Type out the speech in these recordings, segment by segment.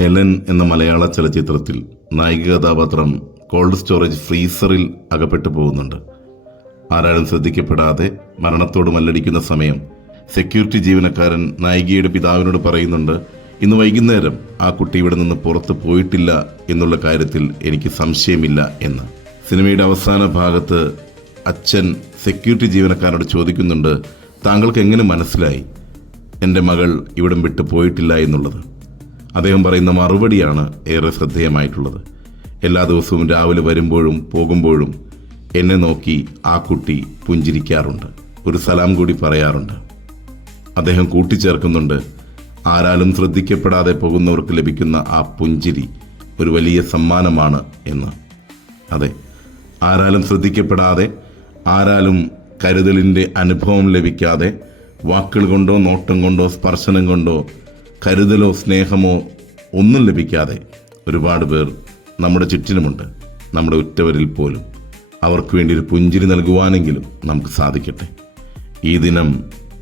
Helen എന്ന മലയാള ചലച്ചിത്രത്തിൽ നായിക കഥാപാത്രം കോൾഡ് സ്റ്റോറേജ് ഫ്രീസറിൽ അകപ്പെട്ടു പോകുന്നുണ്ട്. ആരാലും ശ്രദ്ധിക്കപ്പെടാതെ മരണത്തോട് മല്ലടിക്കുന്ന സമയം സെക്യൂരിറ്റി ജീവനക്കാരൻ നായികയുടെ പിതാവിനോട് പറയുന്നുണ്ട്, ഇന്ന് വൈകുന്നേരം ആ കുട്ടി ഇവിടെ നിന്ന് പുറത്ത് പോയിട്ടില്ല എന്നുള്ള കാര്യത്തിൽ എനിക്ക് സംശയമില്ല എന്ന്. സിനിമയുടെ അവസാന ഭാഗത്ത് അച്ഛൻ സെക്യൂരിറ്റി ജീവനക്കാരനോട് ചോദിക്കുന്നുണ്ട്, താങ്കൾക്ക് എങ്ങനെ മനസ്സിലായി എൻ്റെ മകൾ ഇവിടം വിട്ടു പോയിട്ടില്ല എന്നുള്ളത്? അദ്ദേഹം പറയുന്ന മറുപടിയാണ് ഏറെ ശ്രദ്ധേയമായിട്ടുള്ളത്. എല്ലാ ദിവസവും രാവിലെ വരുമ്പോഴും പോകുമ്പോഴും എന്നെ നോക്കി ആ കുട്ടി പുഞ്ചിരിക്കാറുണ്ട്, ഒരു സലാം കൂടി പറയാറുണ്ട്. അദ്ദേഹം കൂട്ടിച്ചേർക്കുന്നുണ്ട്, ആരാലും ശ്രദ്ധിക്കപ്പെടാതെ പോകുന്നവർക്ക് ലഭിക്കുന്ന ആ പുഞ്ചിരി ഒരു വലിയ സമ്മാനമാണ് എന്ന്. അതെ, ആരാലും ശ്രദ്ധിക്കപ്പെടാതെ, ആരാലും കരുതലിൻ്റെ അനുഭവം ലഭിക്കാതെ, വാക്കുകൾ കൊണ്ടോ നോട്ടം കൊണ്ടോ സ്പർശനം കൊണ്ടോ കരുതലോ സ്നേഹമോ ഒന്നും ലഭിക്കാതെ ഒരുപാട് പേർ നമ്മുടെ ചുറ്റിനുമുണ്ട്, നമ്മുടെ ഉറ്റവരിൽ പോലും. അവർക്ക് വേണ്ടി ഒരു പുഞ്ചിരി നൽകുവാനെങ്കിലും നമുക്ക് സാധിക്കട്ടെ. ഈ ദിനം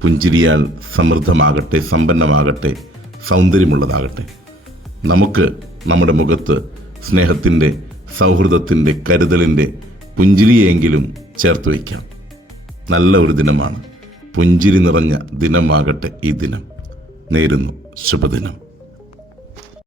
പുഞ്ചിരിയാൽ സമൃദ്ധമാകട്ടെ, സമ്പന്നമാകട്ടെ, സൗന്ദര്യമുള്ളതാകട്ടെ. നമുക്ക് നമ്മുടെ മുഖത്ത് സ്നേഹത്തിൻ്റെ, സൗഹൃദത്തിൻ്റെ, കരുതലിൻ്റെ പുഞ്ചിരിയെങ്കിലും ചേർത്ത് വയ്ക്കാം. നല്ല ഒരു ദിനമാണ്. പുഞ്ചിരി നിറഞ്ഞ ദിനമാകട്ടെ ഈ ദിനം. നേരുന്നു ശുഭദിനം.